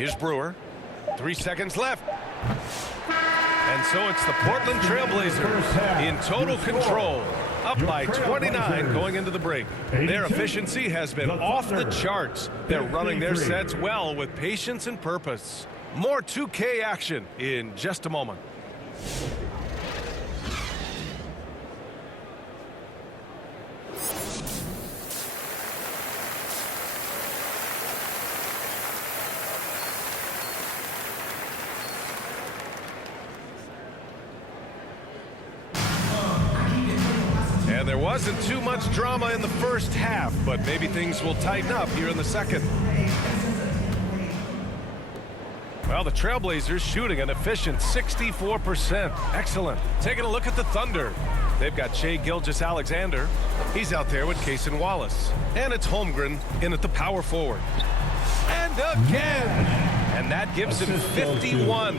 Here's Brewer. 3 seconds left. And so it's the Portland Trailblazers in total control, up by 29 going into the break. Their efficiency has been off the charts. They're running their sets well with patience and purpose. More 2K action in just a moment. And there wasn't too much drama in the first half, but maybe things will tighten up here in the second. Well, the Trailblazers shooting an efficient 64%. Excellent. Taking a look at the Thunder. They've got Shai Gilgeous-Alexander. He's out there with Cason Wallace. And it's Holmgren in at the power forward. And again! And that gives him 51.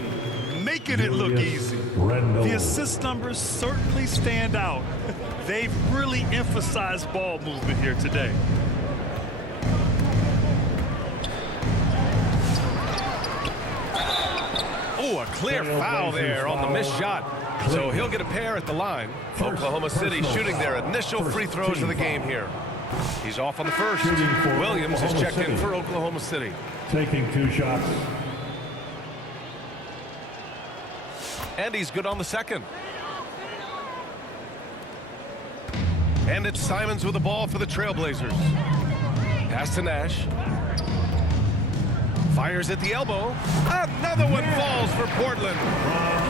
Making it look easy. The assist numbers certainly stand out. They've really emphasized ball movement here today. Oh, a clear foul there on the missed shot. So he'll get a pair at the line. Oklahoma City shooting their initial free throws of the game here. He's off on the first. Williams is checked in for Oklahoma City. Taking 2 shots. And he's good on the second. And it's Simons with the ball for the Trailblazers. Pass to Nash. Fires at the elbow. Another one falls for Portland.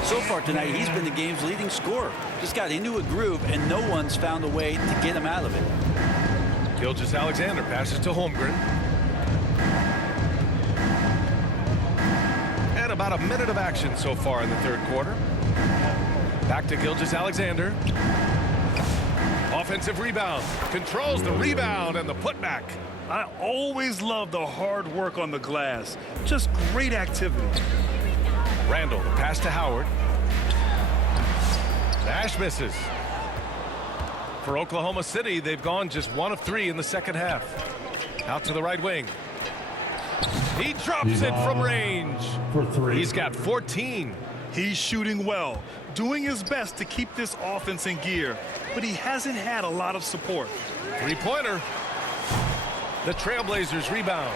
So far tonight, he's been the game's leading scorer. Just got into a groove, and no one's found a way to get him out of it. Gilgeous-Alexander passes to Holmgren. And about a minute of action so far in the third quarter. Back to Gilgeous-Alexander. Offensive rebound. Controls the rebound and the putback. I always love the hard work on the glass. Just great activity. Randall, the pass to Howard. Nash misses. For Oklahoma City, they've gone just 1 of 3 in the second half. Out to the right wing. He drops it from range. For 3. He's got 14. He's shooting well, doing his best to keep this offense in gear, but he hasn't had a lot of support. Three-pointer. The Trailblazers rebound.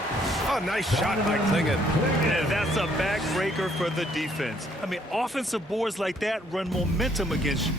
Oh, nice shot by Clingan. And that's a backbreaker for the defense. I mean, offensive boards like that run momentum against you.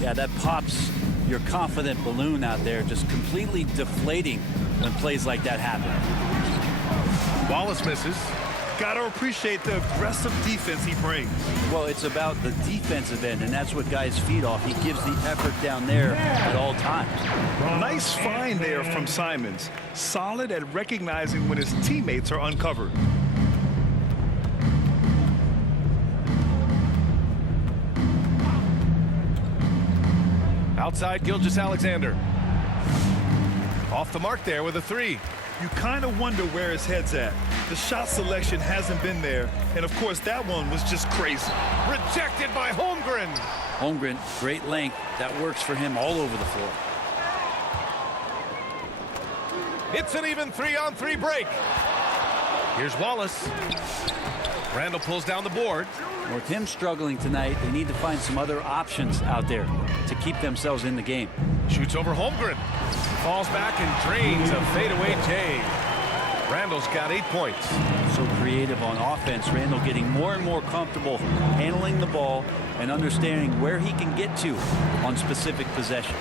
Yeah, that pops your confident balloon out there, just completely deflating when plays like that happen. Wallace misses. Got to appreciate the aggressive defense he brings. Well, it's about the defensive end, and that's what guys feed off. He gives the effort down there at all times. Nice find there from Simons. Solid at recognizing when his teammates are uncovered. Outside Gilgeous-Alexander. Off the mark there with a 3. You kind of wonder where his head's at. The shot selection hasn't been there, and of course that one was just crazy. Rejected by Holmgren. Holmgren, great length. That works for him all over the floor. It's an even 3-on-3 break. Here's Wallace. Randall pulls down the board. With him struggling tonight, they need to find some other options out there to keep themselves in the game. Shoots over Holmgren. Falls back and drains a fadeaway J. Randall's got 8 points. So creative on offense. Randall getting more and more comfortable handling the ball and understanding where he can get to on specific possessions.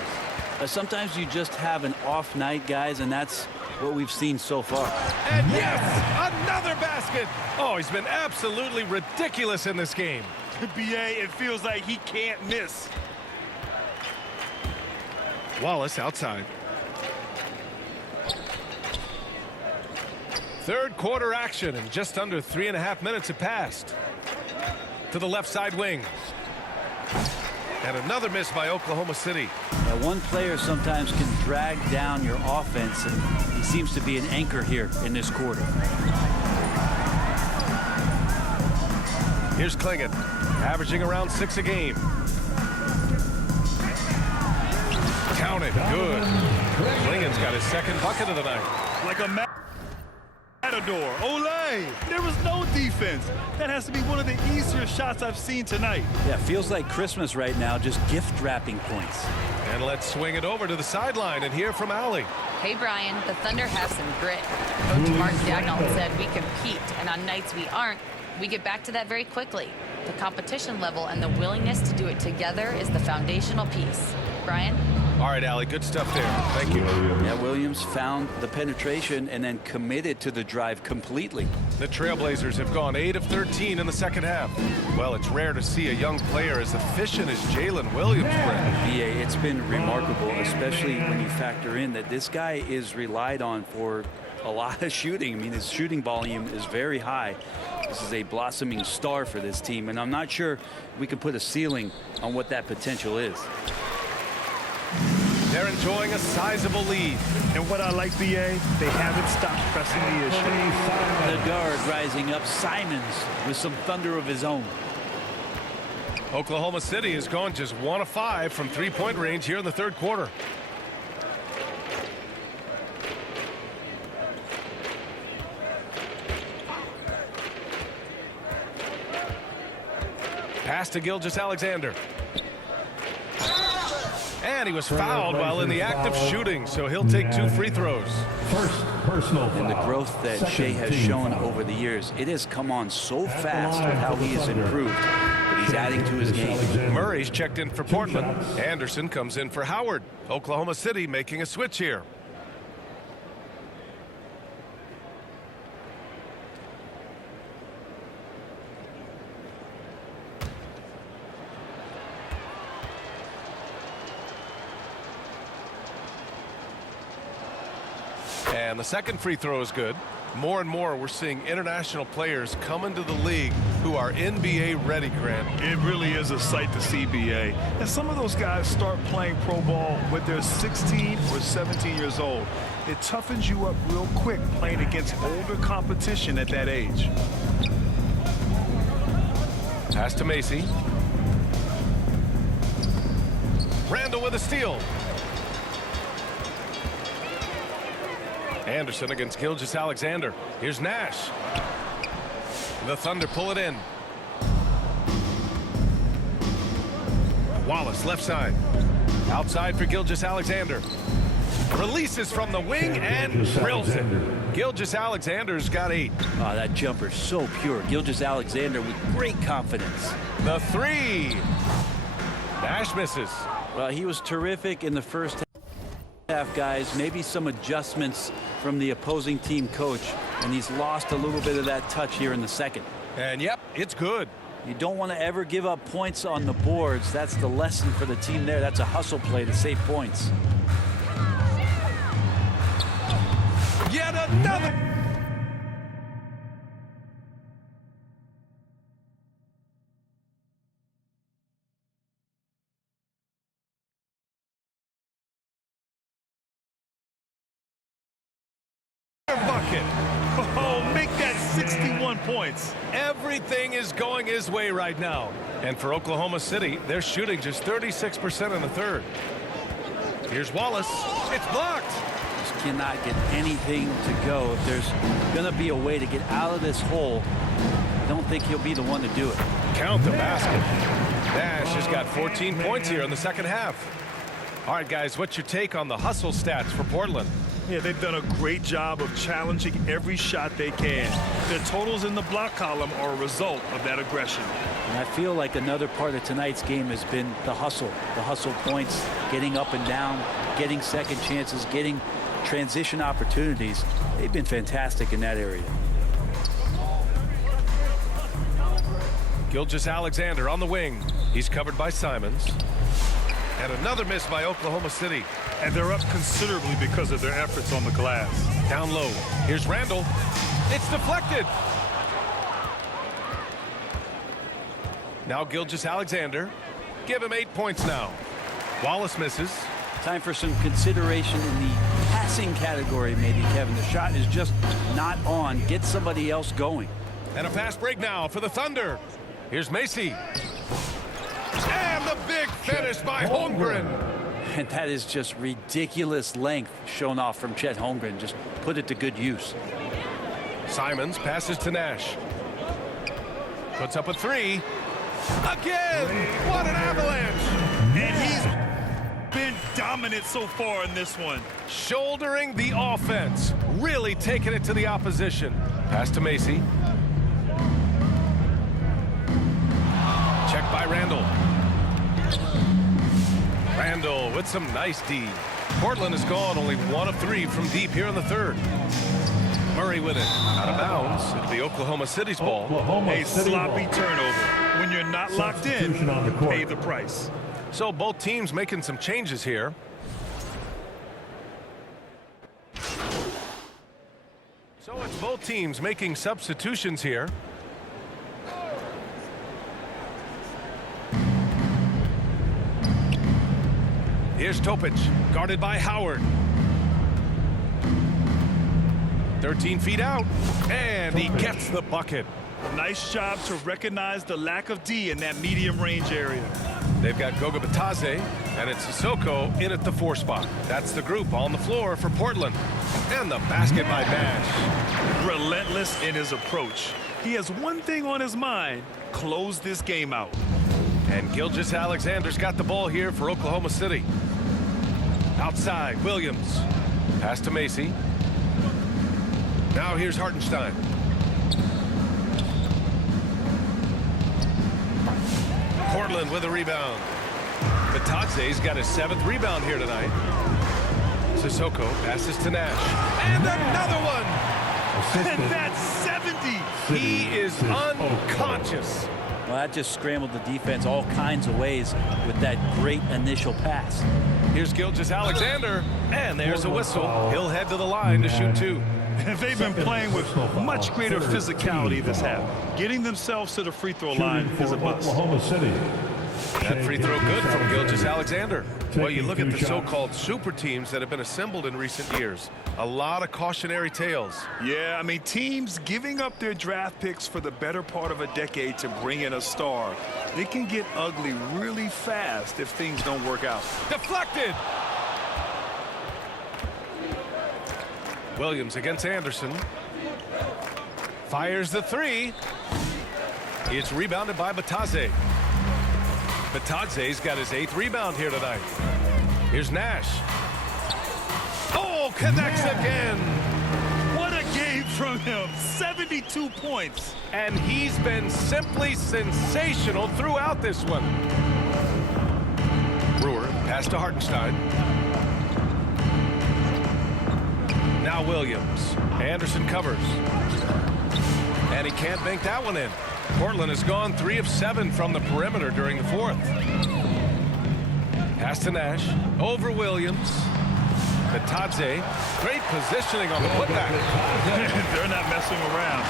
Sometimes you just have an off night, guys, and that's what we've seen so far. And yes, another basket. Oh, he's been absolutely ridiculous in this game. BA, it feels like he can't miss. Wallace outside. Third quarter action, and just under 3.5 minutes have passed. To the left side wing. And another miss by Oklahoma City. One player sometimes can drag down your offense, and he seems to be an anchor here in this quarter. Here's Clingan, averaging around 6 a game. Counted, good. Clingan's got his second bucket of the night. Like a matador. Olay! There was no defense. That has to be one of the easier shots I've seen tonight. Yeah, feels like Christmas right now, just gift wrapping points. And let's swing it over to the sideline and hear from Allie. Hey, Brian, the Thunder have some grit. Coach Mark Dagnall said we compete, and on nights we aren't, we get back to that very quickly. The competition level and the willingness to do it together is the foundational piece. Brian? All right, Allie, good stuff there. Thank you. Yeah, Williams found the penetration and then committed to the drive completely. The Trailblazers have gone 8 of 13 in the second half. Well, it's rare to see a young player as efficient as Jalen Williams, Brett. BA, it's been remarkable, especially when you factor in that this guy is relied on for a lot of shooting. I mean, his shooting volume is very high. This is a blossoming star for this team, and I'm not sure we can put a ceiling on what that potential is. They're enjoying a sizable lead. And what I like, BA, they haven't stopped pressing the issue. The guard rising up, Simons, with some thunder of his own. Oklahoma City has gone just 1 of 5 from three-point range here in the third quarter. Pass to Gilgeous-Alexander. And he was fouled while in the act of shooting, so he'll take 2 free throws. First personal foul. And the growth that Shea has shown over the years, it has come on so fast with how he has improved, but he's adding to his game. Murray's checked in for Portland. Anderson comes in for Howard. Oklahoma City making a switch here. And the second free throw is good. More and more we're seeing international players come into the league who are NBA ready, Grant. It really is a sight to see, BA. And some of those guys start playing pro ball when they're 16 or 17 years old. It toughens you up real quick playing against older competition at that age. Pass to Macy. Randall with a steal. Anderson against Gilgeous-Alexander. Here's Nash. The Thunder pull it in. Wallace left side. Outside for Gilgeous-Alexander. Releases from the wing and drills it. Gilgeous-Alexander's got 8. Oh, that jumper so pure. Gilgeous-Alexander with great confidence. The 3. Nash misses. Well, he was terrific in the first half, guys. Maybe some adjustments from the opposing team coach, and he's lost a little bit of that touch here in the second. And yep, it's good. You don't want to ever give up points on the boards. That's the lesson for the team there. That's a hustle play to save points. Yet another. 21 points. Everything is going his way right now. And for Oklahoma City, they're shooting just 36% in the third. Here's Wallace. It's blocked. Just cannot get anything to go. If there's going to be a way to get out of this hole, I don't think he'll be the one to do it. Count the basket. Nash has got 14 points here in the second half. All right, guys, what's your take on the hustle stats for Portland? Yeah, they've done a great job of challenging every shot they can. Their totals in the block column are a result of that aggression. And I feel like another part of tonight's game has been the hustle points, getting up and down, getting second chances, getting transition opportunities. They've been fantastic in that area. Gilgeous-Alexander on the wing. He's covered by Simons. And another miss by Oklahoma City. And they're up considerably because of their efforts on the glass. Down low. Here's Randall. It's deflected. Now Gilgeous-Alexander. Give him 8 points now. Wallace misses. Time for some consideration in the passing category, maybe, Kevin. The shot is just not on. Get somebody else going. And a fast break now for the Thunder. Here's Macy. And the big finish by Holmgren. And that is just ridiculous length shown off from Chet Holmgren. Just put it to good use. Simons passes to Nash. Puts up a three. Again! What an avalanche! And he's been dominant so far in this one. Shouldering the offense. Really taking it to the opposition. Pass to Macy. Check by Randall. Randall with some nice D. Portland has gone only 1 of 3 from deep here in the third. Murray with it. Out of bounds. It'll be Oklahoma City's ball. A sloppy turnover. When you're not locked in, you pay the price. So both teams making some changes here. So it's both teams making substitutions here. Here's Topic, guarded by Howard. 13 feet out, and he gets the bucket. Nice job to recognize the lack of D in that medium range area. They've got Goga Bitadze, and it's Sissoko in at the 4 spot. That's the group on the floor for Portland. And the basket by Nash. Relentless in his approach. He has one thing on his mind: close this game out. And Gilgeous-Alexander's got the ball here for Oklahoma City. Outside, Williams. Pass to Macy. Now here's Hartenstein. Portland with a rebound. Bitadze's got his 7th rebound here tonight. Sissoko passes to Nash. And another one! And that's 70! He is unconscious. Well, that just scrambled the defense all kinds of ways with that great initial pass. Here's Gilgeous-Alexander, and there's a whistle. He'll head to the line to shoot 2. They've been playing with much greater physicality this half. Getting themselves to the free throw line is a must. Oklahoma City. That free throw good from Gilgeous-Alexander. Well, you look at the so-called super teams that have been assembled in recent years. A lot of cautionary tales. Yeah, I mean, teams giving up their draft picks for the better part of a decade to bring in a star. It can get ugly really fast if things don't work out. Deflected! Williams against Anderson. Fires the 3. It's rebounded by Bitadze. Bitadze's got his 8th rebound here tonight. Here's Nash. Oh, connects again. What a game from him. 72 points. And he's been simply sensational throughout this one. Brewer, pass to Hartenstein. Now Williams. Anderson covers. And he can't bank that one in. Portland has gone 3 of 7 from the perimeter during the 4th. Pass to Nash. Over Williams. Bitadze. Great positioning on the putback. They're not messing around.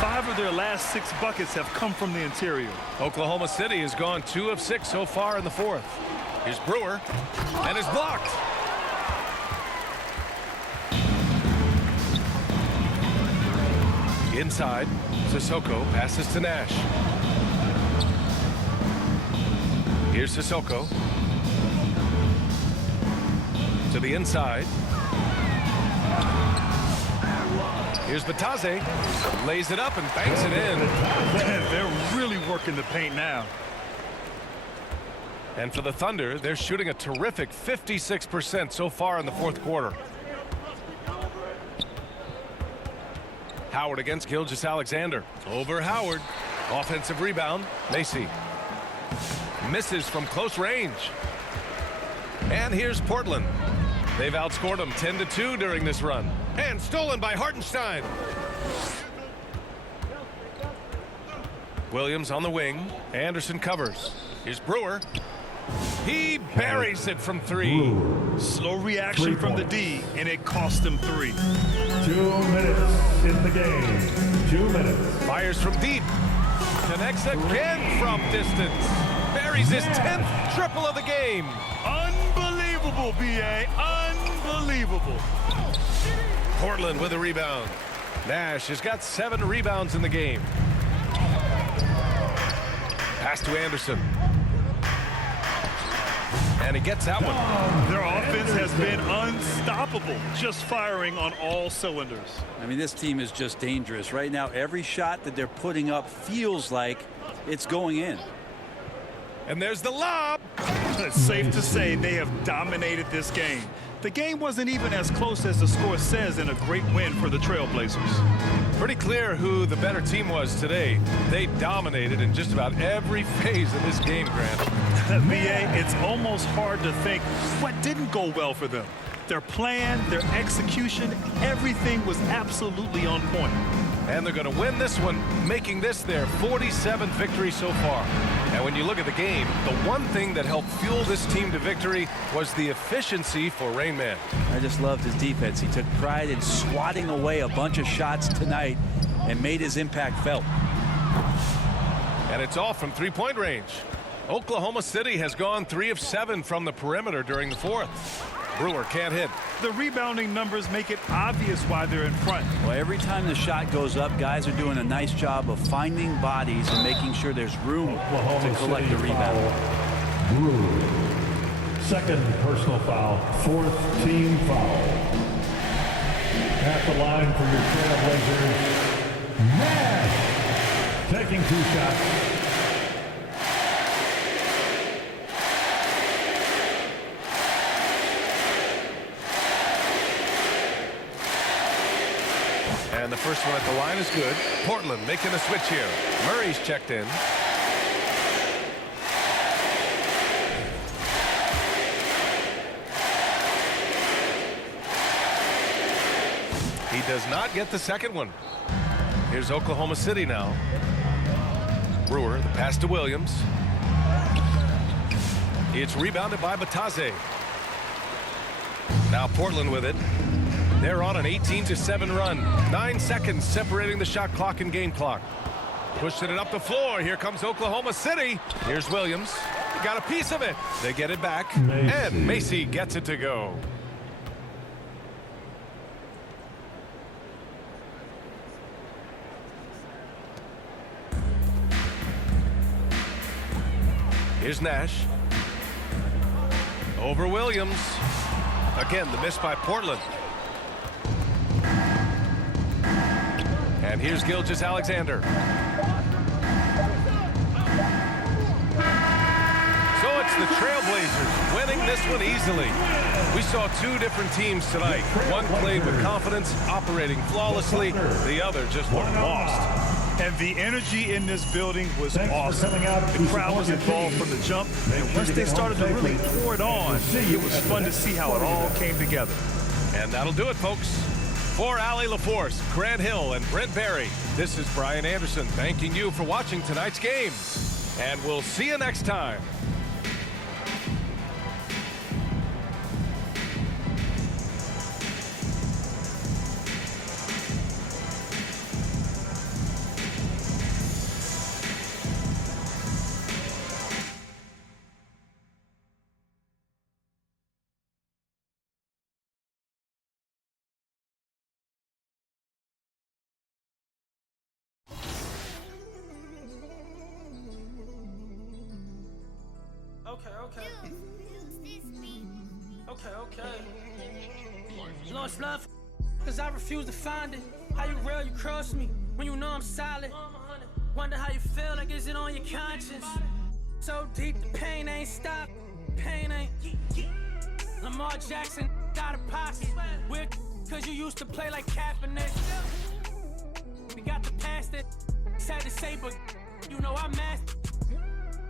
5 of their last 6 buckets have come from the interior. Oklahoma City has gone 2 of 6 so far in the 4th. Here's Brewer. And is blocked. Inside, Sissoko passes to Nash. Here's Sissoko. To the inside. Here's Batase. Lays it up and banks it in. They're really working the paint now. And for the Thunder, they're shooting a terrific 56% so far in the fourth quarter. Howard against Gilgeous-Alexander. Over Howard. Offensive rebound. Macy. Misses from close range. And here's Portland. They've outscored them 10-2 during this run. And stolen by Hartenstein. Williams on the wing. Anderson covers. Here's Brewer. He buries it from three. Slow reaction from the D, and it cost him 3. 2 minutes in the game. 2 minutes. Fires from deep. Connects again from distance. Buries his 10th triple of the game. Unbelievable, B.A. Unbelievable. Portland with a rebound. Nash has got 7 rebounds in the game. Pass to Anderson. And he gets that one. Their offense has been unstoppable, just firing on all cylinders. I mean, this team is just dangerous. Right now, every shot that they're putting up feels like it's going in. And there's the lob. It's safe to say they have dominated this game. The game wasn't even as close as the score says in a great win for the Trailblazers. Pretty clear who the better team was today. They dominated in just about every phase of this game, Grant. B.A., it's almost hard to think what didn't go well for them. Their plan, their execution, everything was absolutely on point. And they're going to win this one, making this their 47th victory so far. And when you look at the game, the one thing that helped fuel this team to victory was the efficiency for Rain Man. I just loved his defense. He took pride in swatting away a bunch of shots tonight and made his impact felt. And it's all from three-point range. Oklahoma City has gone 3 of 7 from the perimeter during the fourth. Brewer can't hit. The rebounding numbers make it obvious why they're in front. Well, every time the shot goes up, guys are doing a nice job of finding bodies and making sure there's room to collect the rebound. Brewer. Second personal foul. 4th team foul. At the line for your Trailblazers, Nash taking 2 shots. And the first one at the line is good. Portland making a switch here. Murray's checked in. He does not get the second one. Here's Oklahoma City now. Brewer, the pass to Williams. It's rebounded by Batase. Now Portland with it. They're on an 18-7 run. 9 seconds separating the shot clock and game clock. Pushing it up the floor. Here comes Oklahoma City. Here's Williams. Got a piece of it. They get it back. Macy. And Macy gets it to go. Here's Nash. Over Williams. Again, the miss by Portland. And here's Gilgeous-Alexander. So it's the Trailblazers winning this one easily. We saw 2 different teams tonight. One played with confidence, operating flawlessly. The other just looked lost. And the energy in this building was Thanks for awesome. coming out The to crowd was support your involved team. from the jump, Make and sure once to they get started to home really safely. pour it on, See you it was at fun the to see how it all came together. And that'll do it, folks. For Allie LaForce, Grant Hill, and Brent Barry, this is Brian Anderson thanking you for watching tonight's game. And we'll see you next time. Okay. You know it's love, cause I refuse to find it. How you real, you cross me, when you know I'm solid. Wonder how you feel, like is it on your conscience? So deep, the pain ain't stopped, pain ain't. Lamar Jackson got a pocket. Weird, cause you used to play like Kaepernick. We got the past that, sad to say, but you know I'm master.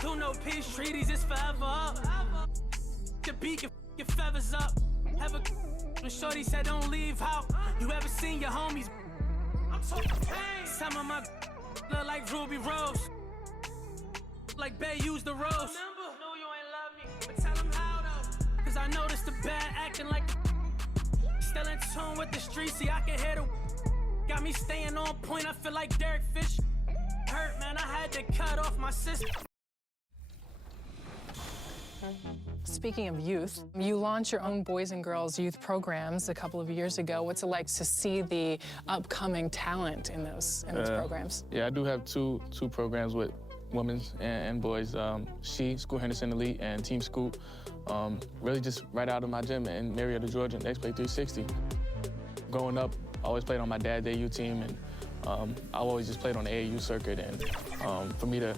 Do no peace treaties, it's forever up. The beat can your feathers up. Have a when shorty said don't leave out. You ever seen your homies? I'm talking pain. Some of my look like Ruby Rose. Like Bay used the rose. Remember? No, you ain't love me. But tell them how though. Cause I noticed the bad acting like still in tune with the streets. See, I can hear the got me staying on point. I feel like Derek Fisher. Hurt, man, I had to cut off my sister. Speaking of youth, you launched your own boys and girls youth programs a couple of years ago. What's it like to see the upcoming talent in those programs? Yeah, I do have two programs with women and boys. School Henderson Elite and Team Scoop. Really just right out of my gym in Marietta, Georgia, and X-Play 360. Growing up, I always played on my dad's AU team, and I always just played on the AAU circuit. And for me to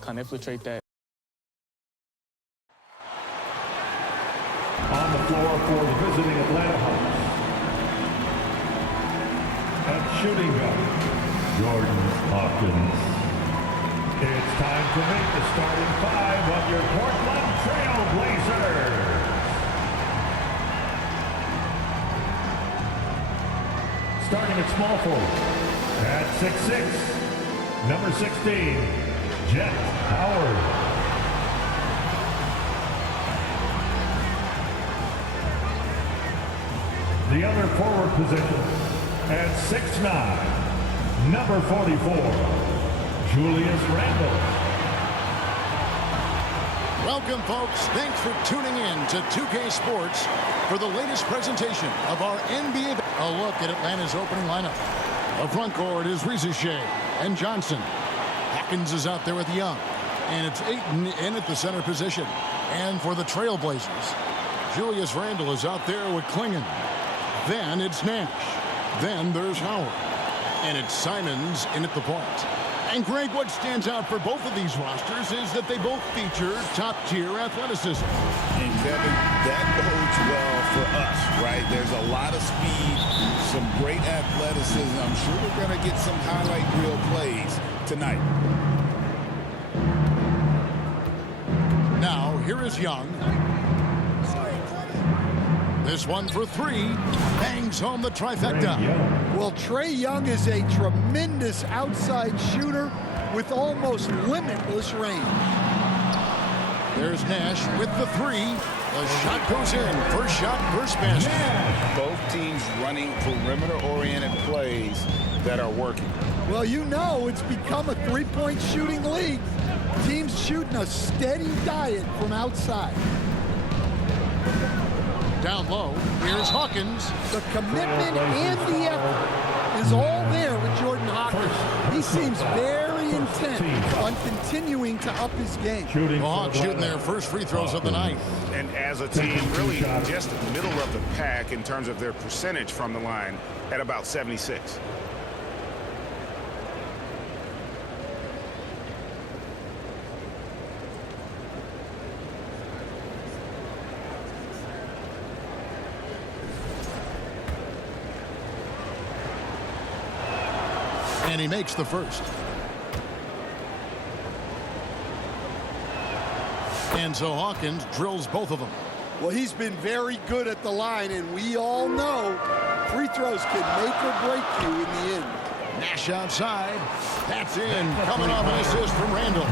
kind of infiltrate that. On the floor for the visiting Atlanta Hawks. At shooting guard, Jordan Hawkins. It's time to make the starting five of your Portland Trail Blazers. Starting at small forward, at 6'6", number 16, Jet Howard. The other forward position at 6'9", number 44, Julius Randle. Welcome, folks. Thanks for tuning in to 2K Sports for the latest presentation of our NBA. A look at Atlanta's opening lineup. The front court is Rizier and Johnson. Hawkins is out there with Young. And it's Ayton in at the center position. And for the Trailblazers, Julius Randle is out there with Klingon. Then it's Nash. Then there's Howard. And it's Simons in at the point. And Greg, what stands out for both of these rosters is that they both feature top-tier athleticism. And Kevin, that bodes well for us, right? There's a lot of speed, some great athleticism. I'm sure we're going to get some highlight reel plays tonight. Now, here is Young. This one for three. Bangs home the trifecta. Well, Trae Young is a tremendous outside shooter with almost limitless range. There's Nash with the three. The shot goes in. First shot, first basket. Both teams running perimeter-oriented plays that are working. Well, you know it's become a three-point shooting league. Teams shooting a steady diet from outside. Down low, here's Hawkins. The commitment and the effort is all there with Jordan Hawkins. He seems very intent on continuing to up his game. The Hawks shooting their first free throws of the night. And as a team, really just middle of the pack in terms of their percentage from the line at about 76. And he makes the first. And so Hawkins drills both of them. Well, he's been very good at the line, and we all know free throws can make or break you in the end. Nash outside. That's in. Coming off an assist from Randle.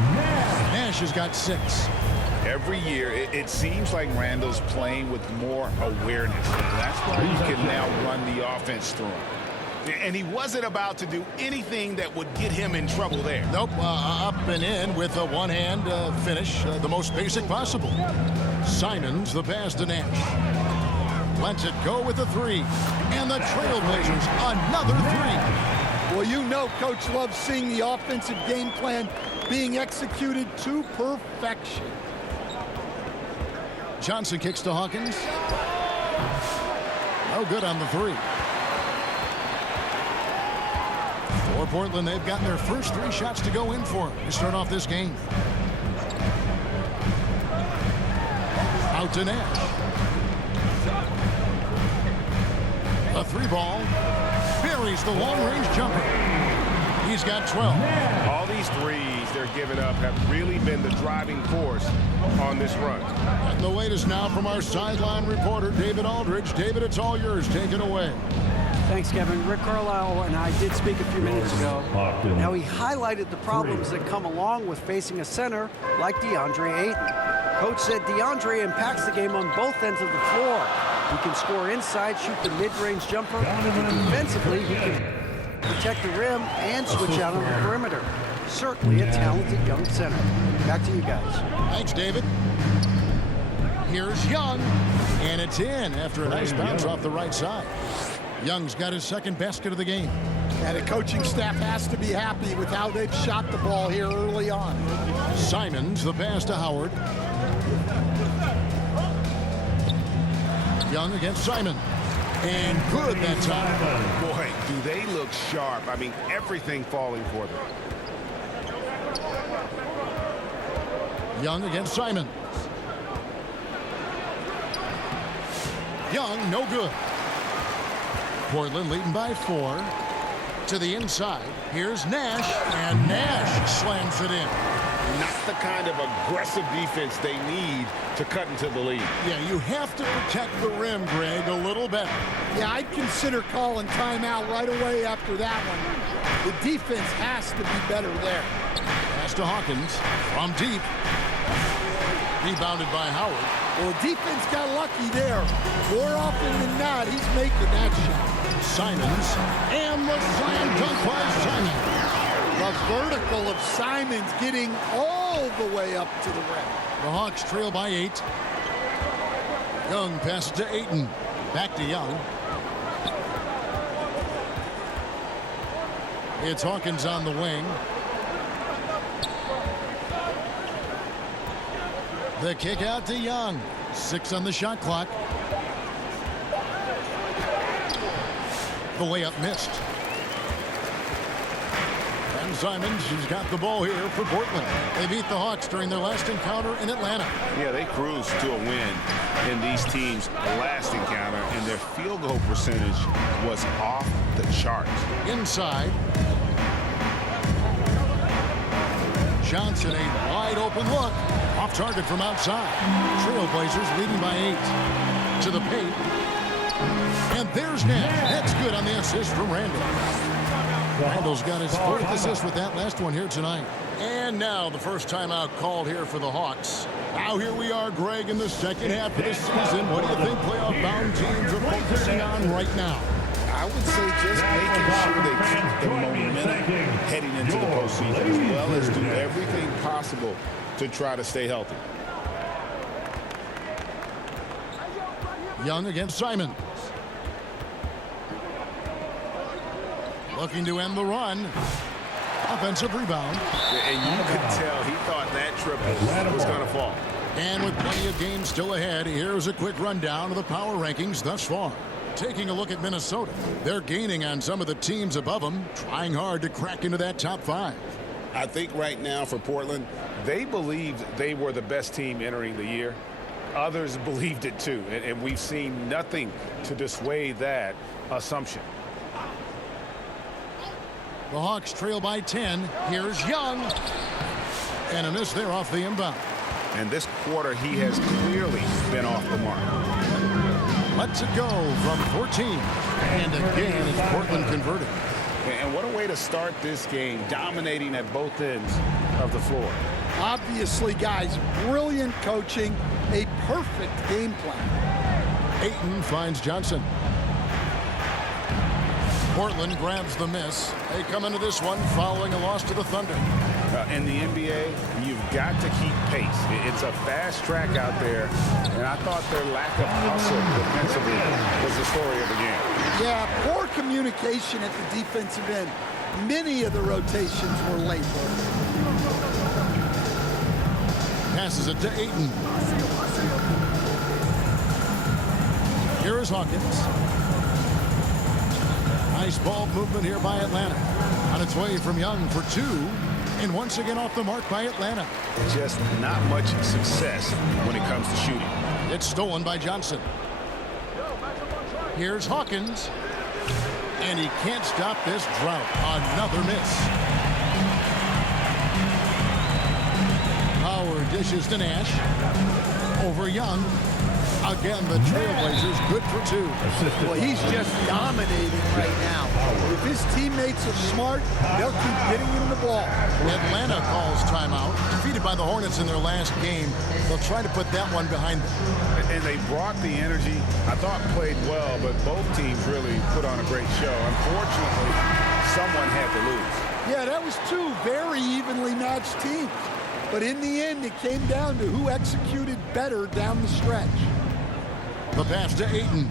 Nash has got 6. Every year, it seems like Randle's playing with more awareness. And that's why you can now run the offense through him. And he wasn't about to do anything that would get him in trouble there. Nope, up and in with a one-hand finish, the most basic possible. Simons, the pass to Nash. Lets it go with the three. And the Trailblazers, another three. Well, you know Coach loves seeing the offensive game plan being executed to perfection. Johnson kicks to Hawkins. No good on the three. For Portland, they've gotten their first 3 shots to go in for to start off this game. Out to Nash. A 3-ball. Buries the long-range jumper. He's got 12. All these threes they're giving up have really been the driving force on this run. And the latest now from our sideline reporter, David Aldridge. David, it's all yours. Take it away. Thanks, Kevin. Rick Carlisle and I did speak a few minutes ago. Now, he highlighted the problems that come along with facing a center like DeAndre Ayton. Coach said DeAndre impacts the game on both ends of the floor. He can score inside, shoot the mid-range jumper, and defensively, he can protect the rim and switch out on the perimeter. Certainly a talented young center. Back to you guys. Thanks, David. Here's Young, and it's in after a nice bounce off the right side. Young's got his second basket of the game. And the coaching staff has to be happy with how they've shot the ball here early on. Simons, the pass to Howard. Young against Simon. And good that time. Boy, do they look sharp. I mean, everything falling for them. Young against Simon. Young, no good. Portland leading by 4. To the inside. Here's Nash, and Nash slams it in. Not the kind of aggressive defense they need to cut into the lead. Yeah, you have to protect the rim, Greg, a little better. Yeah, I'd consider calling timeout right away after that one. The defense has to be better there. Pass to Hawkins from deep. Rebounded by Howard. Well, the defense got lucky there. More often than not, he's making that shot. Simons, and the slam dunk by Simon. The vertical of Simons getting all the way up to the rim. The Hawks trail by 8. Young passes to Ayton. Back to Young. It's Hawkins on the wing. The kick out to Young. 6 on the shot clock. The layup missed. And Simons, who's got the ball here for Portland. They beat the Hawks during their last encounter in Atlanta. Yeah, they cruised to a win in these teams' last encounter, and their field goal percentage was off the charts. Inside. Johnson, a wide open look. Off target from outside. Trailblazers leading by 8. To the paint. And there's Nash. That's good on the assist from Randall. Randall's got his 4th assist with that last one here tonight. And now the first timeout called here for the Hawks. Now here we are, Greg, in the second half of the season. What do you think playoff-bound teams are focusing on right now? I would say just making sure they keep the momentum heading into the postseason, as well as do everything possible to try to stay healthy. Young against Simon. Looking to end the run. Offensive rebound. And you could tell he thought that triple was going to fall. And with plenty of games still ahead, here's a quick rundown of the power rankings thus far. Taking a look at Minnesota, they're gaining on some of the teams above them, trying hard to crack into that top 5. I think right now for Portland, they believed they were the best team entering the year. Others believed it too, and we've seen nothing to dissuade that assumption. The Hawks trail by 10. Here's Young. And a miss there off the inbound. And this quarter, he has clearly been off the mark. Lets it go from 14. And again, it's Portland converted. And what a way to start this game, dominating at both ends of the floor. Obviously, guys, brilliant coaching, a perfect game plan. Ayton finds Johnson. Portland grabs the miss. They come into this one following a loss to the Thunder. In the NBA, you've got to keep pace. It's a fast track out there, and I thought their lack of hustle defensively was the story of the game. Yeah, poor communication at the defensive end. Many of the rotations were late. Passes it to Ayton. Here's Hawkins. Nice ball movement here by Atlanta. On its way from Young for 2. And once again off the mark by Atlanta. Just not much success when it comes to shooting. It's stolen by Johnson. Here's Hawkins. And he can't stop this drought. Another miss. Howard dishes to Nash. Over Young. Again, the Trailblazers good for 2. Well, he's just dominating right now. If his teammates are smart, they'll keep getting him the ball. Atlanta calls timeout. Defeated by the Hornets in their last game. They'll try to put that one behind them. And they brought the energy. I thought played well, but both teams really put on a great show. Unfortunately, someone had to lose. Yeah, that was 2 very evenly matched teams. But in the end, it came down to who executed better down the stretch. The pass to Ayton.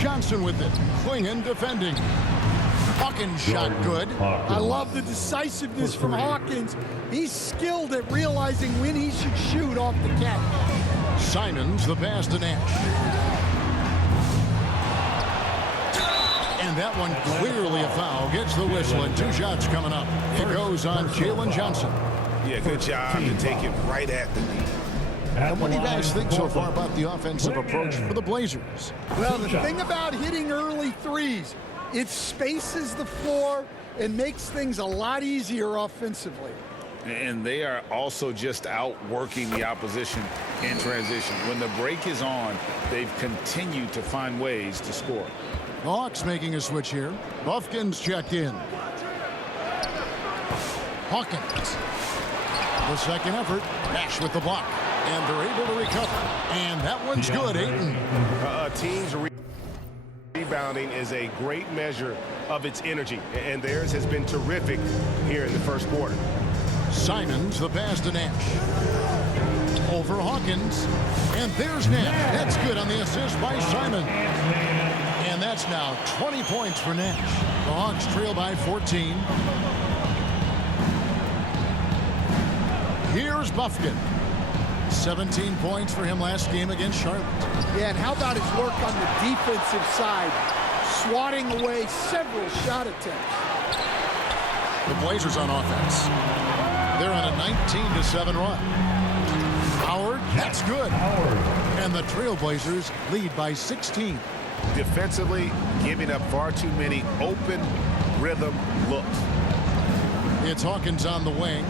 Johnson with it. Klingon defending. Hawkins shot good. I love the decisiveness from Hawkins. He's skilled at realizing when he should shoot off the catch. Simons, the pass to Nash. And that one clearly a foul. Gets the whistle and 2 shots coming up. It goes on Jalen Johnson. Yeah, good job to take it right at the knee. And what do you guys think so far about the offensive approach for the Blazers? Well, the thing about hitting early threes, it spaces the floor and makes things a lot easier offensively. And they are also just outworking the opposition in transition. When the break is on, they've continued to find ways to score. The Hawks making a switch here. Buffkins checked in. Hawkins. The second effort. Nash with the block. And they're able to recover. And that one's good, Ayton. Teams rebounding is a great measure of its energy. And theirs has been terrific here in the first quarter. Simons, the pass to Nash. Over Hawkins. And there's Nash. That's good on the assist by Simons. And that's now 20 points for Nash. The Hawks trail by 14. Here's Buffkin. 17 points for him last game against Charlotte. Yeah, and how about his work on the defensive side? Swatting away several shot attempts. The Blazers on offense. They're on a 19-7 run. Howard, that's good. And the Trailblazers lead by 16. Defensively, giving up far too many open rhythm looks. It's Hawkins on the wing.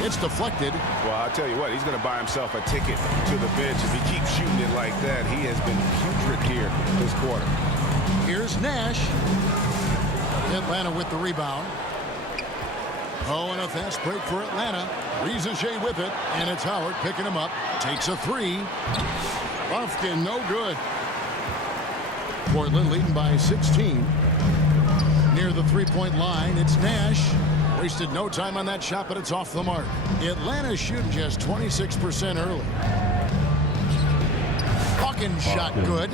It's deflected. Well, I'll tell you what, he's going to buy himself a ticket to the bench if he keeps shooting it like that. He has been putrid here this quarter. Here's Nash. Atlanta with the rebound. Oh, and a fast break for Atlanta. Riza-Shea with it, and it's Howard picking him up. Takes a 3. Buffkin, no good. Portland leading by 16. Near the three-point line, it's Nash. Wasted no time on that shot, but it's off the mark. Atlanta's shooting just 26% early. Hawkins shot good.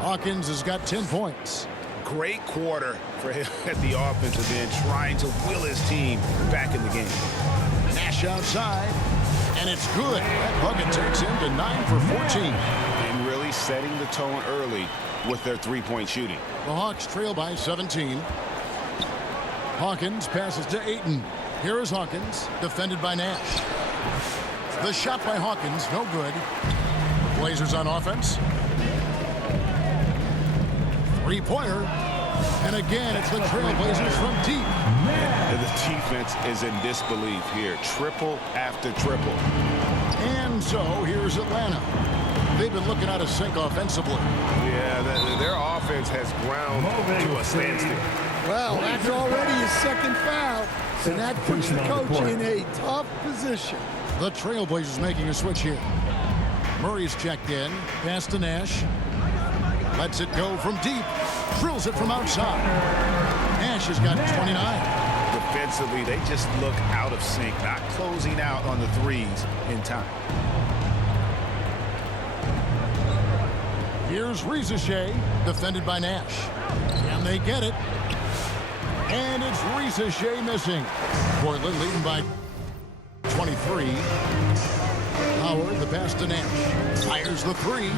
Hawkins has got 10 points. Great quarter for him at the offensive end, trying to will his team back in the game. Nash outside, and it's good. That bucket takes him to 9 for 14. And really setting the tone early with their three-point shooting. The Hawks trail by 17. Hawkins passes to Ayton. Here is Hawkins, defended by Nash. The shot by Hawkins, no good. Blazers on offense. Three-pointer. And again, it's the Trailblazers from deep. And the defense is in disbelief here. Triple after triple. And so here's Atlanta. They've been looking out of sync offensively. Yeah, their offense has ground to a standstill. Well, that's already his second foul, and that puts the coach in a tough position. The Trailblazers making a switch here. Murray's checked in. Pass to Nash. Lets it go from deep. Drills it from outside. Nash has got 29. Defensively, they just look out of sync, not closing out on the threes in time. Here's Riza-Shea, defended by Nash. And they get it. And it's Risa Shea missing. Portland leading by 23. Howard, the pass to Nash. Fires the three.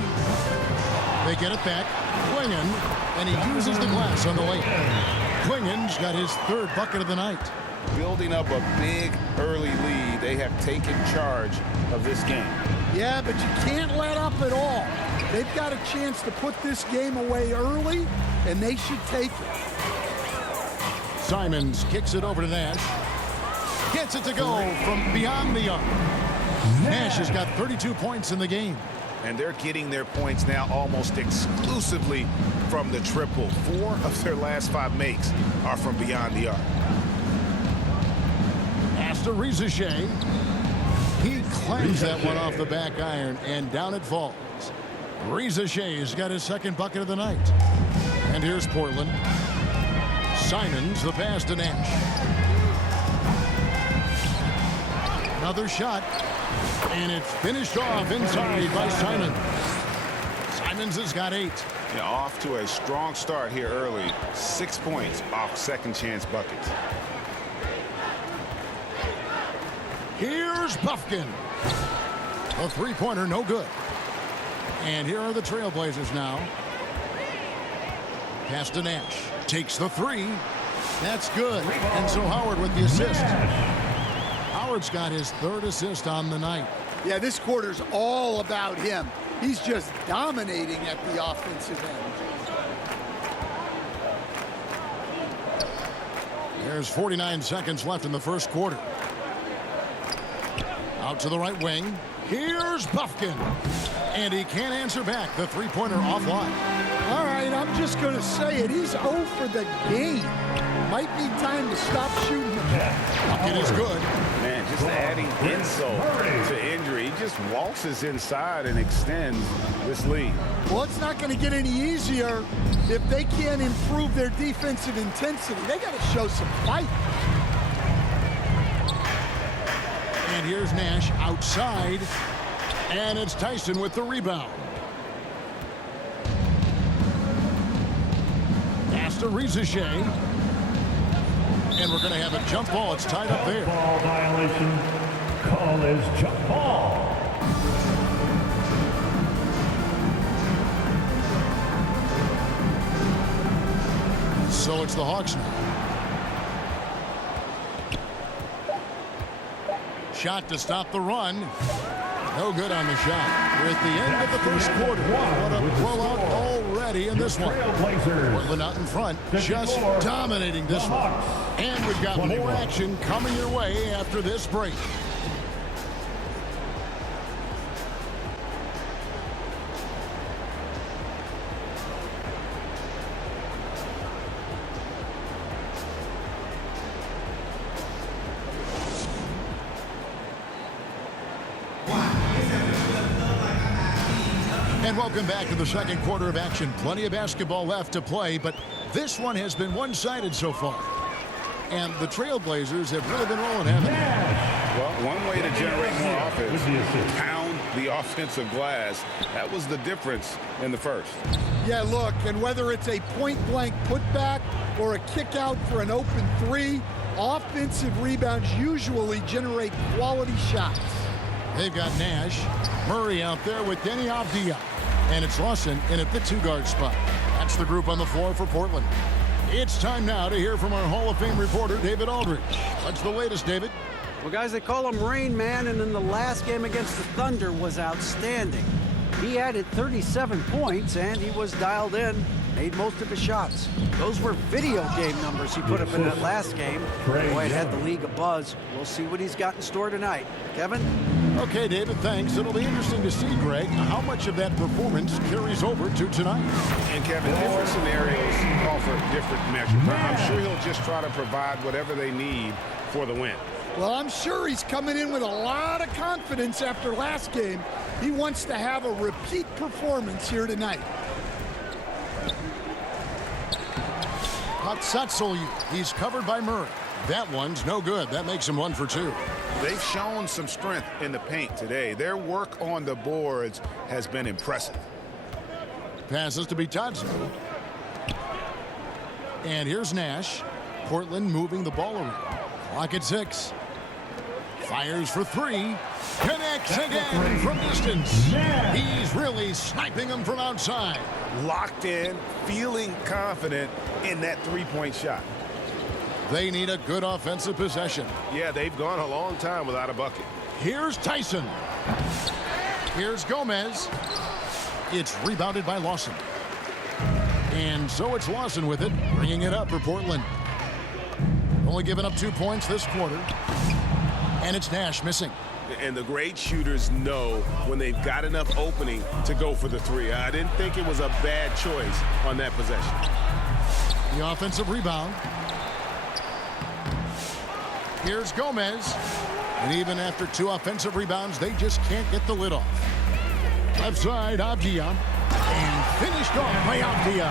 They get it back. Klingon, and he uses the glass on the lane. Klingon's got his third bucket of the night. Building up a big early lead, they have taken charge of this game. Yeah, but you can't let up at all. They've got a chance to put this game away early, and they should take it. Simons kicks it over to Nash. Gets it to go from beyond the arc. Nash has got 32 points in the game. And they're getting their points now almost exclusively from the triple. 4 of their last 5 makes are from beyond the arc. Pass to Risa Shea. He clangs that one off the back iron, and down it falls. Risa Shea's got his second bucket of the night. And here's Portland. Simons, the pass to Nash. Another shot. And it's finished off inside by Simons. Simons has got 8. Yeah, off to a strong start here early. 6 points off second chance buckets. Here's Buffkin. A three-pointer, no good. And here are the Trailblazers now. Pass to Nash. Takes the three. That's good. And so Howard with the assist. Howard's got his third assist on the night. Yeah, this quarter's all about him. He's just dominating at the offensive end. There's 49 seconds left in the first quarter. Out to the right wing. Here's Buffkin. And he can't answer back. The three-pointer offline. All right, I'm just going to say it. He's 0 for the game. Might be time to stop shooting the ball. Bucket is good. Man, just adding insult to injury. He just waltzes inside and extends this lead. Well, it's not going to get any easier if they can't improve their defensive intensity. They got to show some fight. And here's Nash outside. And it's Tyson with the rebound. Pass to Risa Shea. And we're going to have a jump ball. It's tied up there. Ball violation. Call is jump ball. So it's the Hawks now. Shot to stop the run. No good on the shot. We're at the end of the first quarter. What a blowout already in this one. Portland out in front, just dominating this one. And we've got more action coming your way after this break. And welcome back to the second quarter of action. Plenty of basketball left to play, but this one has been one-sided so far. And the Trailblazers have really been rolling, haven't they? Well, one way to generate more offense, pound the offensive glass. That was the difference in the first. Yeah, look, and whether it's a point-blank putback or a kick out for an open three, offensive rebounds usually generate quality shots. They've got Nash, Murray out there with Denny Avdia. And it's Lawson in at the two-guard spot. That's the group on the floor for Portland. It's time now to hear from our Hall of Fame reporter, David Aldridge. What's the latest, David? Well, guys, they call him Rain Man, and in the last game against the Thunder was outstanding. He added 37 points, and he was dialed in, made most of his shots. Those were video game numbers he put up in that last game. Boy, it had the league abuzz. We'll see what he's got in store tonight. Kevin? Okay, David, thanks. It'll be interesting to see, Greg, how much of that performance carries over to tonight. And, Kevin, different scenarios call for different measures. I'm sure he'll just try to provide whatever they need for the win. Well, I'm sure he's coming in with a lot of confidence after last game. He wants to have a repeat performance here tonight. Patsatsolyu, he's covered by Murray. That one's no good. That makes him 1 for 2. They've shown some strength in the paint today. Their work on the boards has been impressive. Passes to Bitadze. And here's Nash. Portland moving the ball around. Clock at 6. Fires for 3. Connects again from distance. He's really sniping them from outside. Locked in, feeling confident in that three-point shot. They need a good offensive possession. Yeah, they've gone a long time without a bucket. Here's Tyson. Here's Gomez. It's rebounded by Lawson. And so it's Lawson with it, bringing it up for Portland. Only giving up 2 points this quarter. And it's Nash missing. And the great shooters know when they've got enough opening to go for the three. I didn't think it was a bad choice on that possession. The offensive rebound. Here's Gomez. And even after 2 offensive rebounds, they just can't get the lid off. Left side, Avdia. And finished off by Avdia.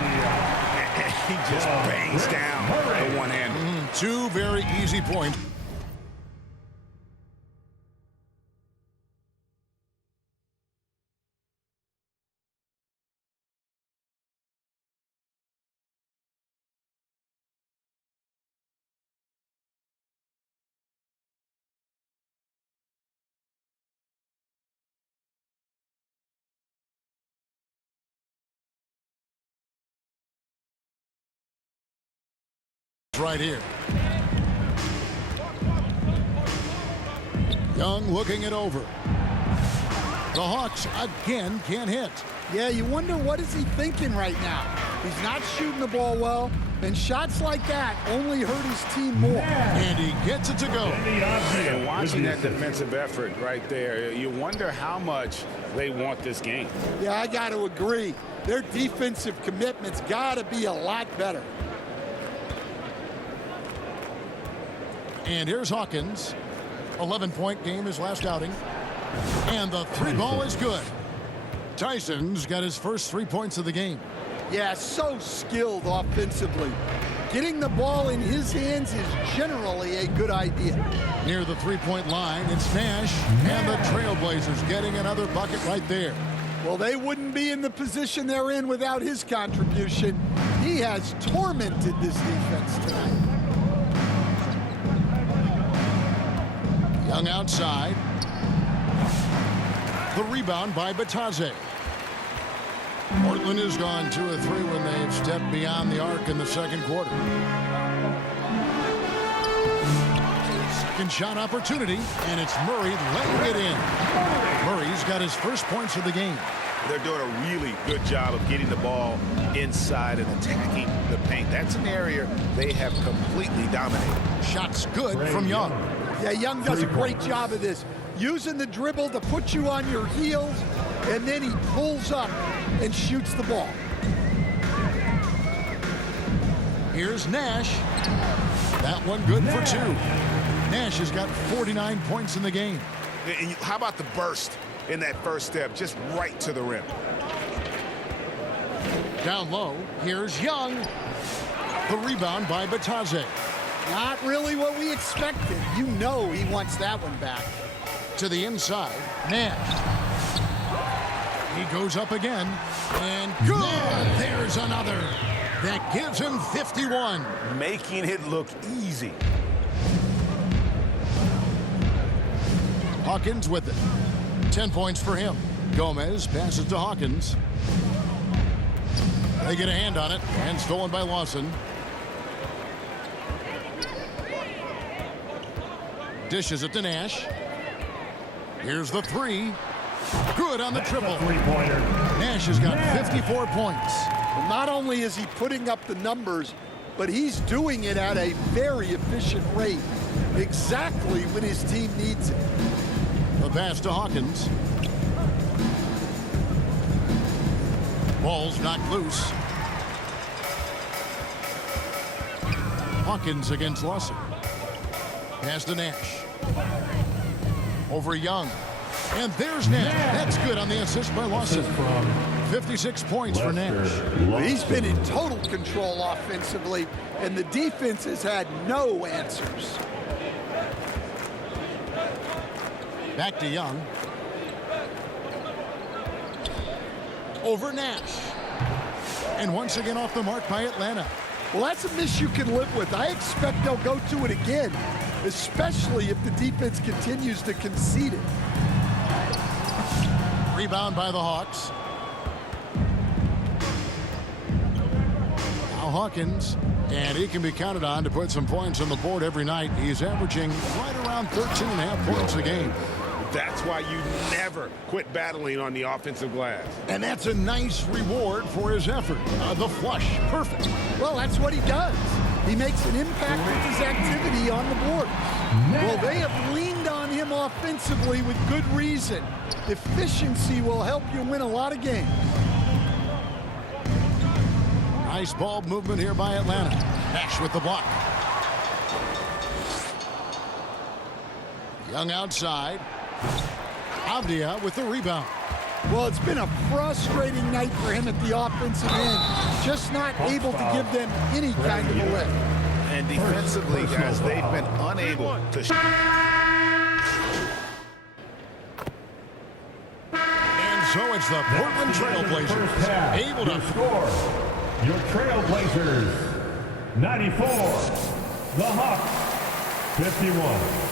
He just bangs down the one-hander. 2 very easy points. Right here. Young looking it over. The Hawks again can't hit. Yeah, you wonder what is he thinking right now. He's not shooting the ball well, and shots like that only hurt his team more. And he gets it to go. And watching that defensive effort right there, you wonder how much they want this game. Yeah, I got to agree. Their defensive commitment's got to be a lot better. And here's Hawkins. 11-point game his last outing. And the 3 ball is good. Tyson's got his first 3 points of the game. Yeah, so skilled offensively. Getting the ball in his hands is generally a good idea. Near the 3-point line, it's Nash and the Trailblazers getting another bucket right there. Well, they wouldn't be in the position they're in without his contribution. He has tormented this defense tonight. Young outside. The rebound by Batadze. Portland has gone 2 of 3 when they've stepped beyond the arc in the second quarter. Second shot opportunity, and it's Murray laying it in. Murray's got his first points of the game. They're doing a really good job of getting the ball inside and attacking the paint. That's an area they have completely dominated. Shots good from Young. Yeah, Young does a great job of this. Using the dribble to put you on your heels, and then he pulls up and shoots the ball. Here's Nash. That one good for 2. Nash has got 49 points in the game. And how about the burst in that first step, just right to the rim. Down low, here's Young. The rebound by Batadze. Not really what we expected. You know he wants that one back. To the inside, Nash. He goes up again, and good! There's another. That gives him 51. Making it look easy. Hawkins with it. 10 points for him. Gomez passes to Hawkins. They get a hand on it, and stolen by Lawson. Dishes it to Nash. Here's the 3. Good on the triple. Nash has got 54 points. Well, not only is he putting up the numbers, but he's doing it at a very efficient rate. Exactly when his team needs it. The pass to Hawkins. Ball's knocked loose. Hawkins against Lawson. Pass to Nash. Over Young. And there's Nash. That's good on the assist by Lawson. 56 points for Nash. He's been in total control offensively, and the defense has had no answers. Back to Young. Over Nash. And once again off the mark by Atlanta. Well, that's a miss you can live with. I expect they'll go to it again, especially if the defense continues to concede it. Rebound by the Hawks. Now Hawkins, and he can be counted on to put some points on the board every night. He's averaging right around 13.5 points a game. That's why you never quit battling on the offensive glass. And that's a nice reward for his effort. The flush, perfect. Well, that's what he does. He makes an impact with his activity on the board. Well, they have leaned on him offensively with good reason. Efficiency will help you win a lot of games. Nice ball movement here by Atlanta. Nash with the block. Young outside. Avdia with the rebound. Well, it's been a frustrating night for him at the offensive end. Just not able to give them any kind of a lift. And defensively, guys, they've been unable to. And so it's the Portland Trailblazers able to score. Your Trailblazers, 94. The Hawks, 51.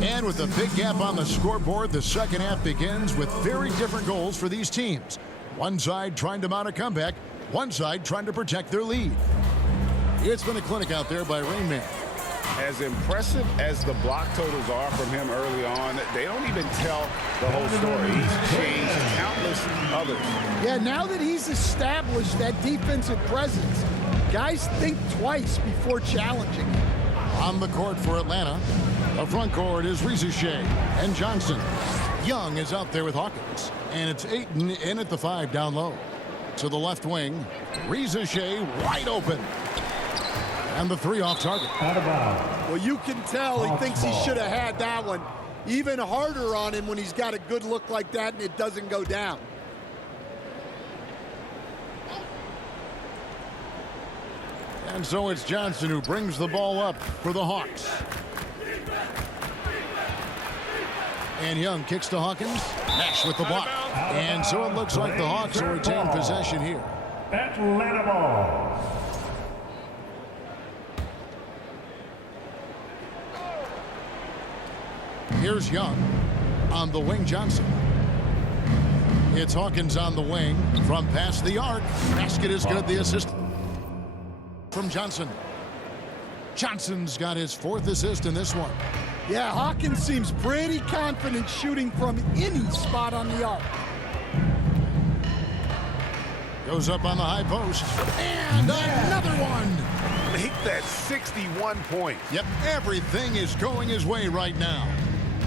And with a big gap on the scoreboard, the second half begins with very different goals for these teams. One side trying to mount a comeback, one side trying to protect their lead. It's been a clinic out there by Rain Man. As impressive as the block totals are from him early on, they don't even tell the whole story. He's changed countless others. Yeah, now that he's established that defensive presence, guys think twice before challenging him. On the court for Atlanta, the front court is Rizushea and Johnson. Young is out there with Hawkins, and it's Ayton in at the 5 down low. To the left wing, Rizushea wide open. And the 3 off target. Out of bounds. Well, you can tell he thinks he should have had that one. Even harder on him when he's got a good look like that and it doesn't go down. And so it's Johnson who brings the ball up for the Hawks. And Young kicks to Hawkins. Nash with the block. And so it looks like the Hawks will retain possession here. Atlanta ball. Here's Young on the wing. Johnson. It's Hawkins on the wing from past the arc. Basket is good. The assist from Johnson. Johnson's got his 4th assist in this one. Yeah, Hawkins seems pretty confident shooting from any spot on the arc. Goes up on the high post. And another one. Make that 61 points. Yep, everything is going his way right now.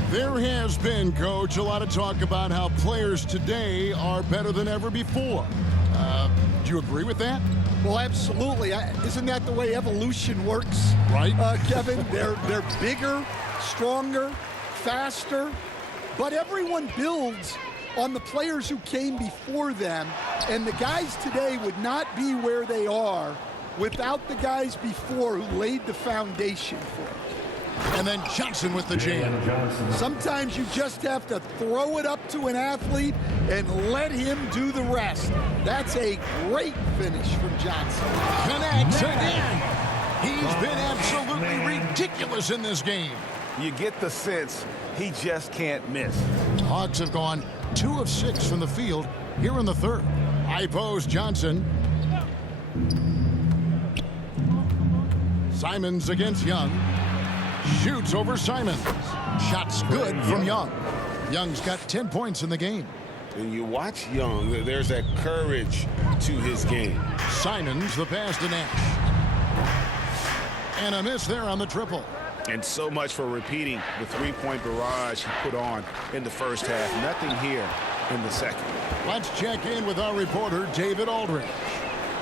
There has been, Coach, a lot of talk about how players today are better than ever before. Do you agree with that? Well, absolutely. Isn't that the way evolution works? Right. Kevin, they're bigger, stronger, faster, but everyone builds on the players who came before them, and the guys today would not be where they are without the guys before who laid the foundation for it. And then Johnson with the jam. Sometimes you just have to throw it up to an athlete and let him do the rest. That's a great finish from Johnson. Connects again. He's been absolutely ridiculous in this game. You get the sense he just can't miss. Hawks have gone 2 of 6 from the field here in the 3rd. High post Johnson. Simons against Young. Shoots over Simons. Shots good from Young. Young's got 10 points in the game. When you watch Young, there's that courage to his game. Simons, the pass to Nash. And a miss there on the triple. And so much for repeating the 3-point barrage he put on in the first half. Nothing here in the second. Let's check in with our reporter, David Aldridge.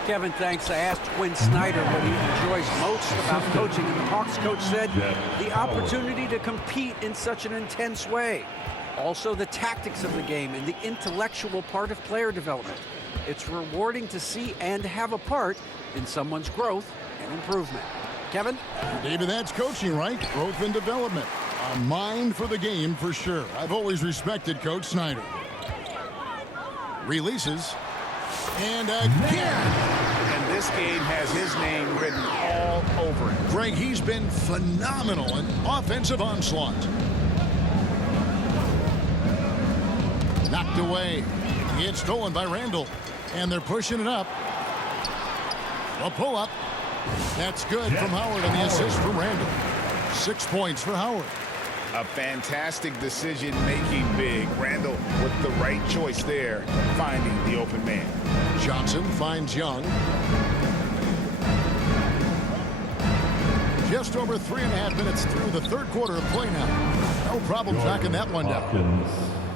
Kevin, thanks. I asked Quinn Snyder what he enjoys most about coaching, and the Hawks coach said the opportunity to compete in such an intense way. Also, the tactics of the game and the intellectual part of player development. It's rewarding to see and have a part in someone's growth and improvement. Kevin? David, that's coaching, right? Growth and development. A mind for the game for sure. I've always respected Coach Snyder. Releases. And again. And this game has his name written all over it. Greg, he's been phenomenal in offensive onslaught. Knocked away. It's stolen by Randall. And they're pushing it up. A pull-up. That's good from Howard, and the assist from Randall. 6 points for Howard. A fantastic decision-making big. Randall with the right choice there, finding the open man. Johnson finds Young. Just over 3.5 minutes through the third quarter of play now. No problem knocking that one down.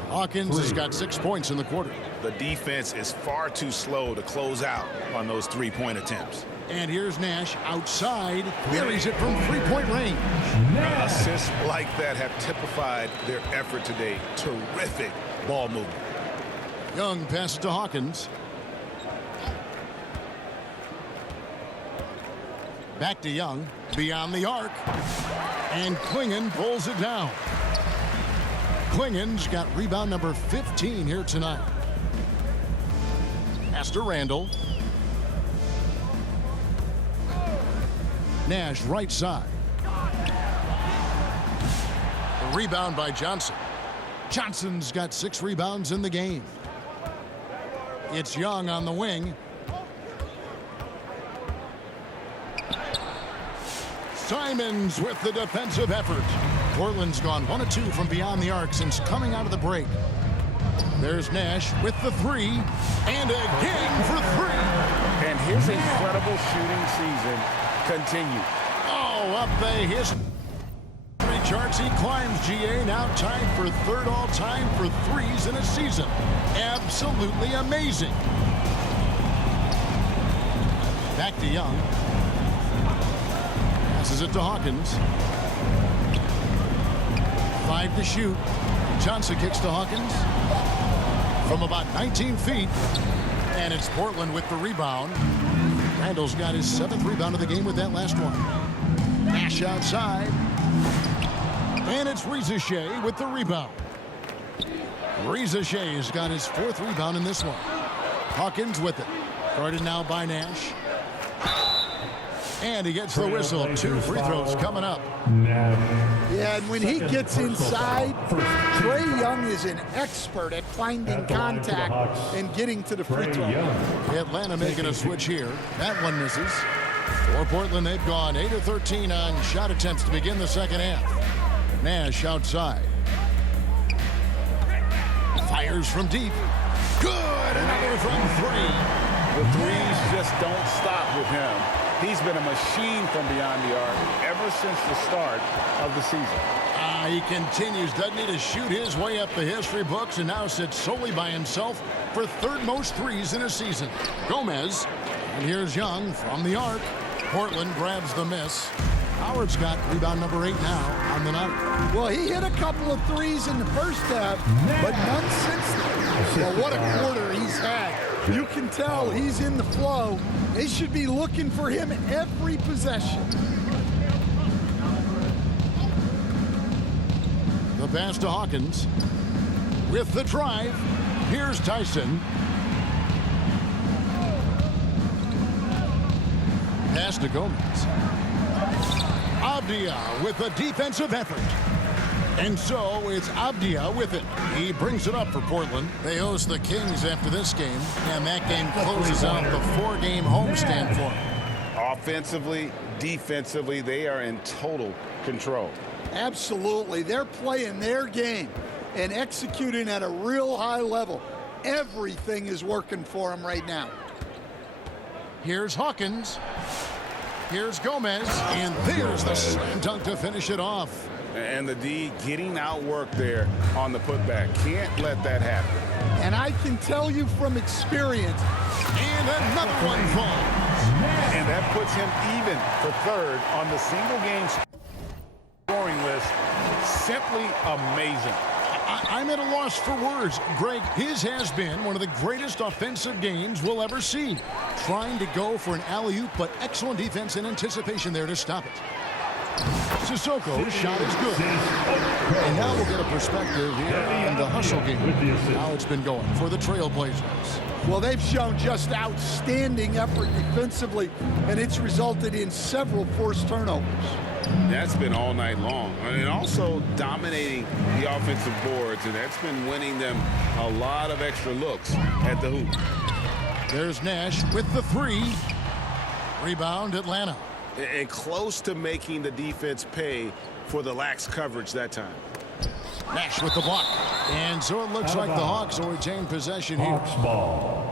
Hawkins has got 6 points in the quarter. The defense is far too slow to close out on those three-point attempts. And here's Nash outside. Buries it from three-point range. Assists like that have typified their effort today. Terrific ball movement. Young passes to Hawkins. Back to Young. Beyond the arc. And Klingon pulls it down. Klingon's got rebound number 15 here tonight. Pass to Randall. Nash right side. A rebound by Johnson. Johnson's got 6 rebounds in the game. It's Young on the wing. Simons with the defensive effort. Portland's gone 1 of 2 from beyond the arc since coming out of the break. There's Nash with the 3, and again for 3. And his incredible shooting season continues. Oh, up the history charts. He climbs, GA, now tied for 3rd all-time for threes in a season. Absolutely amazing. Back to Young. Passes it to Hawkins. 5 to shoot. Johnson kicks to Hawkins from about 19 feet. And it's Portland with the rebound. Randall's got his 7th rebound of the game with that last one. Nash outside. And it's Reza Shea with the rebound. Reza Shea has got his 4th rebound in this one. Hawkins with it. Guarded now by Nash. And he gets the whistle. 2 free throws coming up. Yeah, and when he gets inside, Trae Young is an expert at finding contact and getting to the free throw. Atlanta making a switch here. That one misses. For Portland, they've gone 8 of 13 on shot attempts to begin the second half. Nash outside. Fires from deep. Good! Another from 3. The threes just don't stop with him. He's been a machine from beyond the arc ever since the start of the season. He continues, doesn't he, to shoot his way up the history books and now sits solely by himself for 3rd most threes in a season. Gomez. And here's Young from the arc. Portland grabs the miss. Howard's got rebound number 8 now on the night. Well, he hit a couple of threes in the first half, but none since then. Well, what a quarter he's had. You can tell he's in the flow. They should be looking for him every possession. The pass to Hawkins. With the drive, here's Tyson. Pass to Gomez. Avdia with a defensive effort. And so it's Avdia with it. He brings it up for Portland. They host the Kings after this game, and that game closes out the 4-game homestand for them. Offensively, defensively, they are in total control. Absolutely. They're playing their game and executing at a real high level. Everything is working for them right now. Here's Hawkins. Here's Gomez. And there's the slam dunk to finish it off. And the D getting outworked there on the putback. Can't let that happen. And I can tell you from experience. And another one falls. And that puts him even for 3rd on the single game scoring list. Simply amazing. I'm at a loss for words. Greg, his has been one of the greatest offensive games we'll ever see. Trying to go for an alley-oop, but excellent defense and anticipation there to stop it. Sissoko's shot is good. And now we'll get a perspective here on the hustle game, how it's been going for the Trailblazers. Well, they've shown just outstanding effort defensively, and it's resulted in several forced turnovers. That's been all night long. And also dominating the offensive boards, and that's been winning them a lot of extra looks at the hoop. There's Nash with the three. Rebound, Atlanta. And close to making the defense pay for the lax coverage that time. Nash with the block. And so it looks like the Hawks will retain possession here. Hawks ball.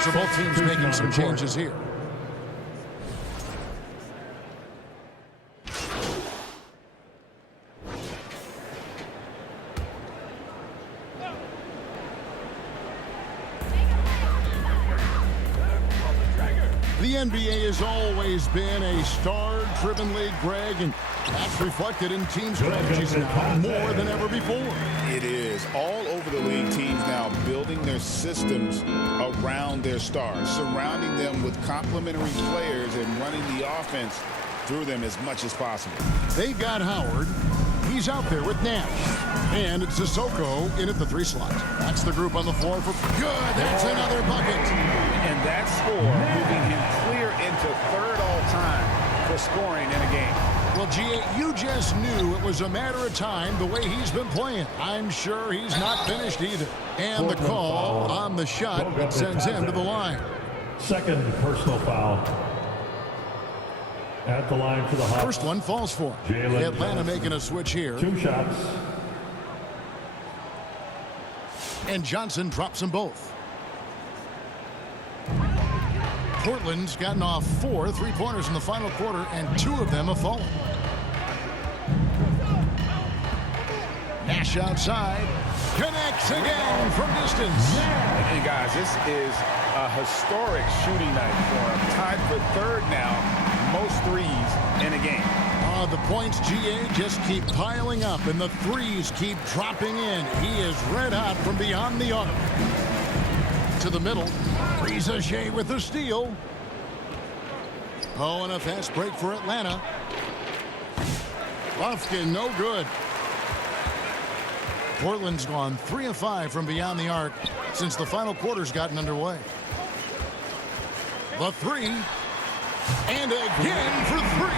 So both teams making some changes here. The NBA has always been a star-driven league, Greg, and that's reflected in team strategies now more than ever before. It is. All over the league, teams now building their systems around their stars, surrounding them with complementary players and running the offense through them as much as possible. They've got Howard. He's out there with Nash. And it's Sissoko in at the three slot. That's the group on the floor for good. That's another bucket. And that score moving him clear into third all-time for scoring in a game. Well, G.A., you just knew it was a matter of time the way he's been playing. I'm sure he's not finished either. And the call on the shot that sends him to the line. Second personal foul. At the line for the Hawks. First one falls for him. Atlanta making a switch here. 2 shots. And Johnson drops them both. Portland's gotten off 4 3-pointers in the final quarter, and 2 of them have fallen. Nash outside. Connects again from distance. Hey, guys, this is a historic shooting night for him. Tied for third now. Most threes in a game. The points, GA, just keep piling up, and the threes keep dropping in. He is red hot from beyond the arc. To the middle. Reza Shea with the steal. Oh, and a fast break for Atlanta. Lofkin, no good. Portland's gone 3 of 5 from beyond the arc since the final quarter's gotten underway. The three. And again for 3.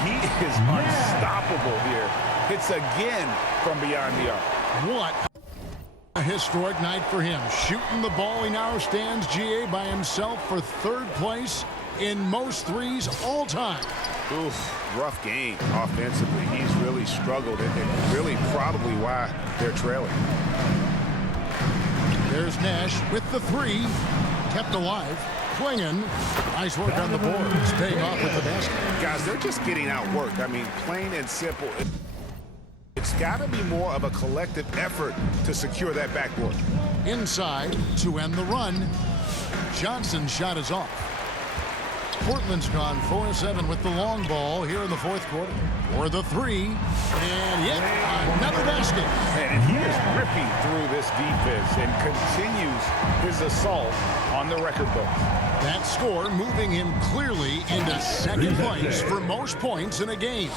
He is unstoppable here. It's again from beyond the arc. What a historic night for him. Shooting the ball, he now stands, GA, by himself for 3rd place in most threes all time. Oof, rough game offensively. He's really struggled, and really probably why they're trailing. There's Nash with the 3. Kept alive. Klingon. Nice work on the board. It's paying off with the basket. Guys, they're just getting outworked. I mean, plain and simple. It's got to be more of a collective effort to secure that backboard. Inside to end the run. Johnson's shot is off. Portland's gone 4-7 with the long ball here in the 4th quarter. For the 3. And yet another basket. And he is ripping through this defense and continues his assault on the record books. That score moving him clearly into 2nd place for most points in a game.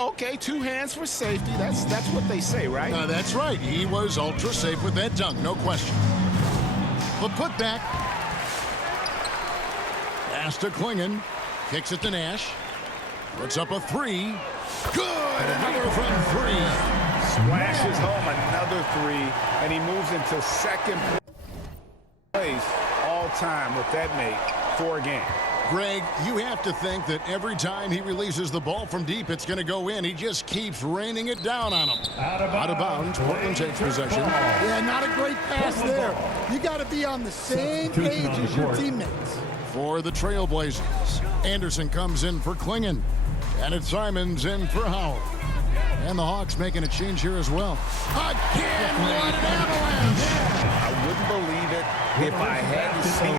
Okay, 2 hands for safety. That's what they say, right? That's right. He was ultra safe with that dunk, no question. The putback. Pass to Klingon. Kicks it to Nash. Puts up a 3. Good! Another from 3. Splashes home another 3, and he moves into 2nd place all time with that make for a game. Greg, you have to think that every time he releases the ball from deep, it's going to go in. He just keeps raining it down on him. Out of bounds. Portland takes possession. Yeah, not a great pass there. You got to be on the same page as your teammates. For the Trailblazers, Anderson comes in for Klingon. And it's Simons in for Howard. And the Hawks making a change here as well. Again, what an avalanche! I wouldn't believe it if I hadn't seen